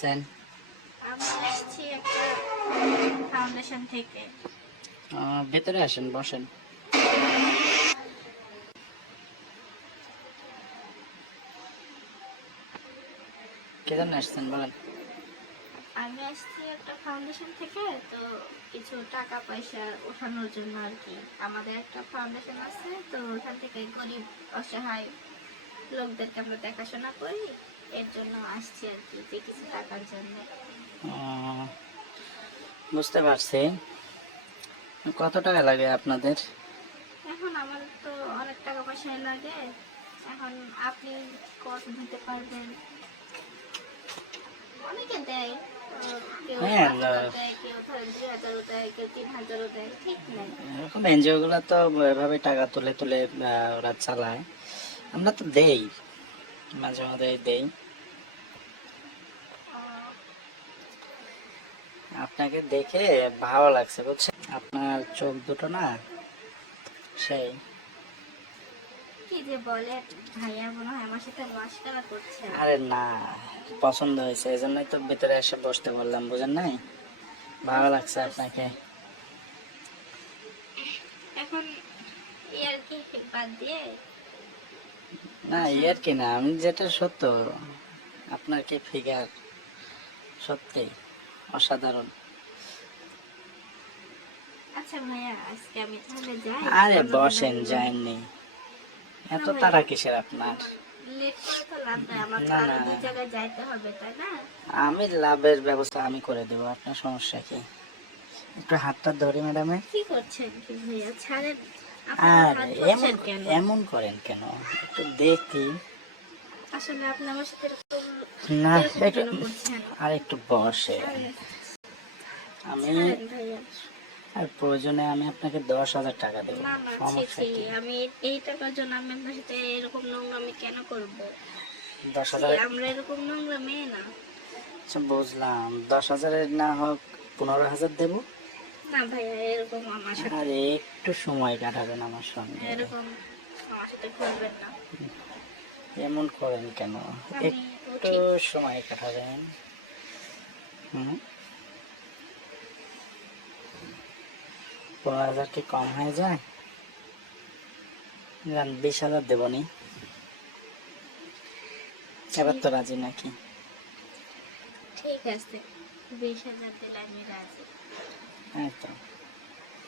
সেন আমি আসছি একটা ফাউন্ডেশন থেকে। ভেতরে আসেন, বসেন। কে জন্য আসছেন বলেন? আমি আসছি একটা ফাউন্ডেশন থেকে, তো কিছু টাকা পয়সা ওঠানোর জন্য আর কি। আমাদের একটা ফাউন্ডেশন আছে, তো ওখান থেকে গরিব অসহায় লোকদেরকে আমরা দেখাশোনা করি। এর জন্য আসছি আর কি, যে কিছু টাকার জন্য। আহ, বুঝতে পারছি। কত টাকা লাগে আপনাদের? এখন আমার তো অনেক টাকা পয়সাই লাগে। এখন আপনি কত দিতে পারবেন? অনেকে দেয়, কেউ হ্যাঁ, 5,000 দেয়, কেউ ধরেন 2,000 দেয়, কেউ 3,000 দেয়, ঠিক নাই। এরকম এনজিও গুলা তো এভাবে টাকা তুলে তুলে ওরা চালায়। আমরা তো দেই, মাঝে মাঝে দেই। আপনাকে দেখে ভালো লাগছে বুঝছেন, আপনার চোখ দুটো না সেই। কি যে বলে ভাইয়া, মনে হয় আমার সাথে মাস্কারা করছে। আরে না, পছন্দ হয়েছে এই জন্যই তো ভিতরে এসে বসতে বললাম, বুঝেন নাই? ভালো বুঝতে লাগছে পারছি। আপনাকে। এখন এই আর কি বাদ দিয়ে না আসেন। এর কি না, আমি যেটা সত্য, আপনার কি ফিগার সত্যি অসাধারণ। আচ্ছা ভাইয়া, আজকে আমি তাহলে যাই, আরে অন্যদিন বসেন, আসবো। যায়নি। না এত ভাইয়া, তাড়া কিসের আপনার? লেট করে তো লাভ নাই, আমার তো না আরো না, 2 জায়গায় যাইতে হবে, তাই না? আমি লাভের ব্যবস্থা আমি করে দেবো, আপনার সমস্যা কি? একটু হাতটা ধরি ম্যাডামের। কি করছেন কি ভাইয়া, ছাড়েন। আপনি আমার আর হাত এমন ধরছেন কেন? এমন করেন কেন? একটু দেখি। আসলে আপনি আমার সাথে এরকম না, এরকম একটু কেন করছেন? আর একটু বসে। ছাড়েন, আমি ছাড়েন ভাইয়া। আর প্রয়োজনে আমি আপনাকে 10,000 টাকা দেবো, না না, ছি সমস্যা ছি, কি? আমি এই টাকার জন্য আমি আপনার সাথে এরকম নোংরামি কেন করব? দশ ছি, হাজার আমরা এরকম নোংরা মেয়ে না। আচ্ছা বুঝলাম, 10,000-এর না হোক 15,000 দেবো। না ভাইয়া, এরকম আমার সাথে আর একটু সময় কাটাবেন আমার সঙ্গে। এরকম আমার সাথে করবেন না। এমন করেন কেন? আমি একটু উঠি। সময় কাটাবেন। হুম, 15,000 কি কম হয়ে যায়? জান, 20,000 দেবো নি? এবার ঠিক তো রাজি নাকি? ঠিক আছে, 20,000 দিলে আমি রাজি। হ্যাঁ তো